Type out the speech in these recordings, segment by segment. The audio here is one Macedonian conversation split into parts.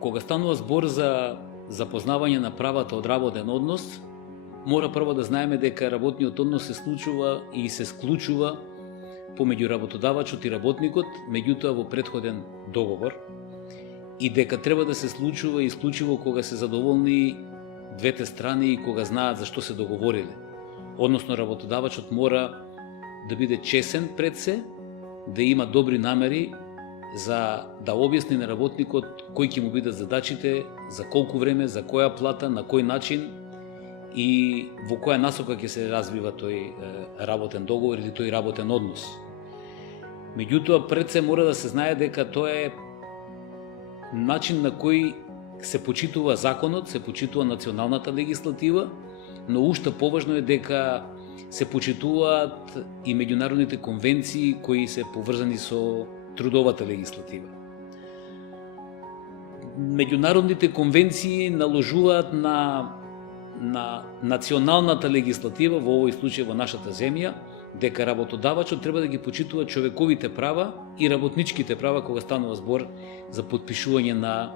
Кога станува збор за запознавање на правата од работен однос, мора прво да знаеме дека работниот однос се случува и се склучува помеѓу работодавачот и работникот, меѓутоа во претходен договор, и дека треба да се случува исклучиво кога се задоволни двете страни и кога знаат за што се договориле. Односно, работодавачот мора да биде чесен пред се, да има добри намери за да објасни на работникот кои ќе му бидат задачите, за колку време, за која плата, на кој начин и во која насока ќе се развива тој работен договор или тој работен однос. Меѓутоа, пред се мора да се знае дека тоа е начин на кој се почитува законот, се почитува националната легислатива, но уште поважно е дека се почитуваат и меѓународните конвенции кои се поврзани со трудовата легислатива. Меѓународните конвенции наложуваат на националната легислатива, во овој случај во нашата земја, дека работодавачот треба да ги почитува човековите права и работничките права кога станува збор за потпишување на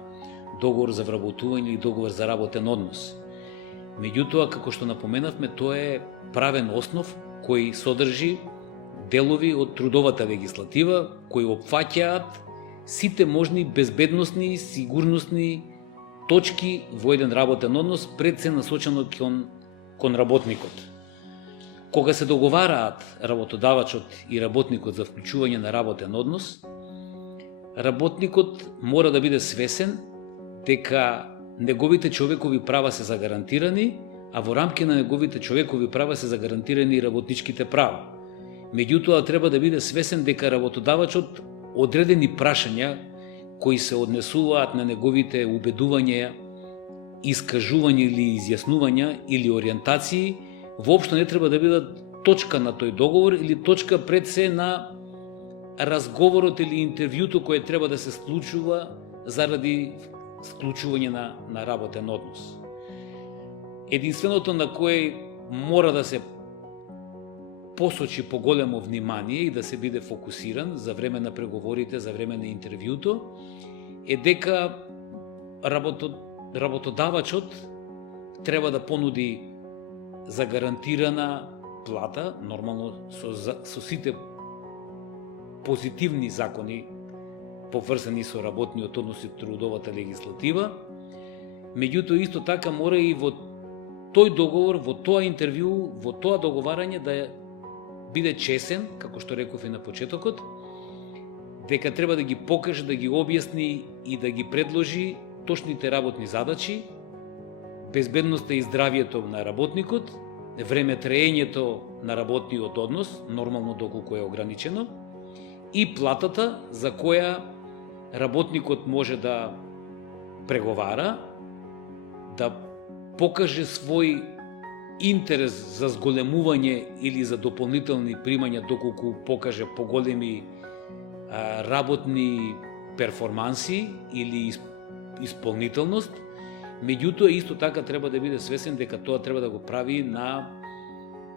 договор за вработување или договор за работен однос. Меѓутоа, како што напоменавме, тоа е правен основ кој содржи делови од трудовата легислатива кои опфаќаат сите можни безбедносни и сигурносни точки во еден работен однос, пред се насочено кон работникот. Кога се договараат работодавачот и работникот за вклучување на работен однос, работникот мора да биде свесен дека неговите човекови права се загарантирани, а во рамки на неговите човекови права се загарантирани и работничките права. Меѓутоа, треба да биде свесен дека работодавачот одредени прашања кои се однесуваат на неговите убедувања, искажувања или изјаснувања или ориентации, воопшто не треба да бидат точка на тој договор или точка пред се на разговорот или интервјуто кое треба да се склучува заради склучување на работен однос. Единственото на кое мора да се посочи поголемо внимание и да се биде фокусиран за време на преговорите, за време на интервјуто, е дека работодавачот треба да понуди загарантирана плата, нормално со сите позитивни закони поврзани со работниот однос и трудовата легислатива, меѓутоа исто така мора и во тој договор, во тоа интервју, во тоа договарање да биде чесен, како што реков и на почетокот, дека треба да ги покаже, да ги објасни и да ги предложи точните работни задачи, безбедноста и здравието на работникот, време траењето на работниот однос, нормално доколку е ограничено, и платата за која работникот може да преговара, да покаже свој интерес за зголемување или за дополнителни примања доколку покаже поголеми работни перформанси или исполнителност, меѓутоа исто така треба да биде свесен дека тоа треба да го прави на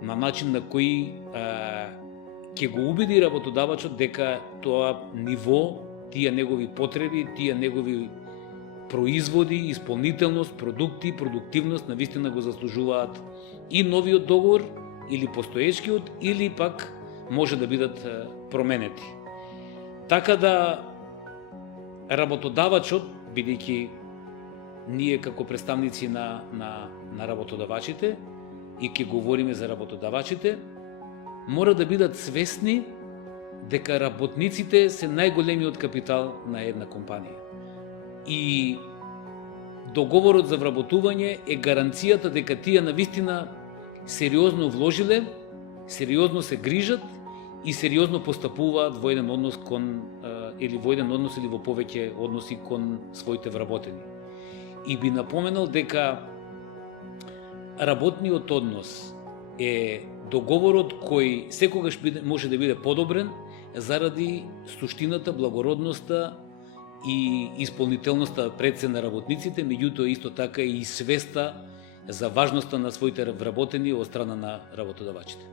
начин на кој ќе го убеди работодавачот дека тоа ниво, тие негови потреби, тие негови производи, исполнителност, продукти, продуктивност навистина го заслужуваат и новиот договор или постоечкиот, или пак може да бидат променети. Така да работодавачот, бидејќи ние како представници на работодавачите и ќе говориме за работодавачите, мора да бидат свесни дека работниците се најголемиот капитал на една компанија. И договорот за вработување е гаранцијата дека тие навистина сериозно вложиле, сериозно се грижат и сериозно постапуваат во еден однос или во повеќе односи кон своите вработени. И би напоменал дека работниот однос е договорот кој секогаш може да биде подобрен заради суштината, благородноста и исполнителноста пред се на работниците, меѓутоа исто така и свеста за важноста на своите вработени од страна на работодавачите.